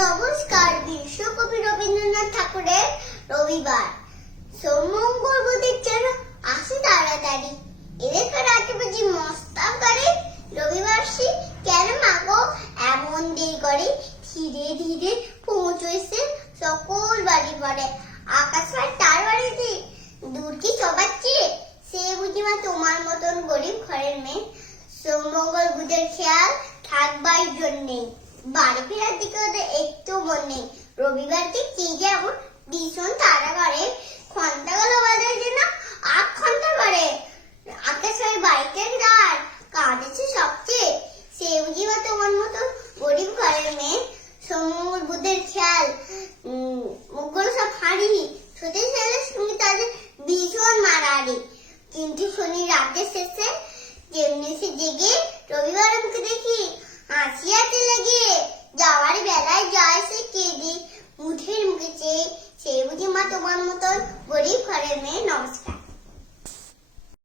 নমস্কার। বিশ্বকবি রবীন্দ্রনাথ ঠাকুরের রবিবার। সোমঙ্গল বুধের যেন আসে তাড়াতাড়ি, এলাকার 8 বাজে মস্তা করে। রবিবার সে কেন মাগো এমন দেরি করে? ধীরে ধীরে পৌঁছেছে সকল বাড়ি ঘরে। আকাশ আর তার বাড়িতে দূর কি সবার চেয়ে, সে বুঝি মা তোমার মতন গরিব ঘরের মেয়ে। সোমঙ্গল বুধের খেয়াল থাকবার জন্যে বাড়ি ফেরার দিকে ওদের একটু মন নেই। রবিবারকে কি যেমন ভীষণ তাড়া করে, ঘন্টাগুলো বাজার জন্য 8 ঘন্টা পরে। আকাশ হয় বাড়িতে দাঁড় কাঁদেছে সবচেয়ে, সে বুঝি বা তোমার মতো গরিব ঘরের মেয়ে। সোমঙ্গল বুধের খেয়াল মুখগুলো সব হাঁড়ি ছোটে ছেলের সঙ্গে তাদের ভীষণ মারামারি। কিন্তু শনি রাতের শেষে যেমনি সে জেগে রবিবার মুখে দেখি হাসিয়াতে লেগে যাওয়ার বেলায় যায় সে কেঁদে মুঠের মুখে চেয়ে। সে বুঝি মা তোমার মতন গরিব ঘরের মেয়ে। নমস্কার।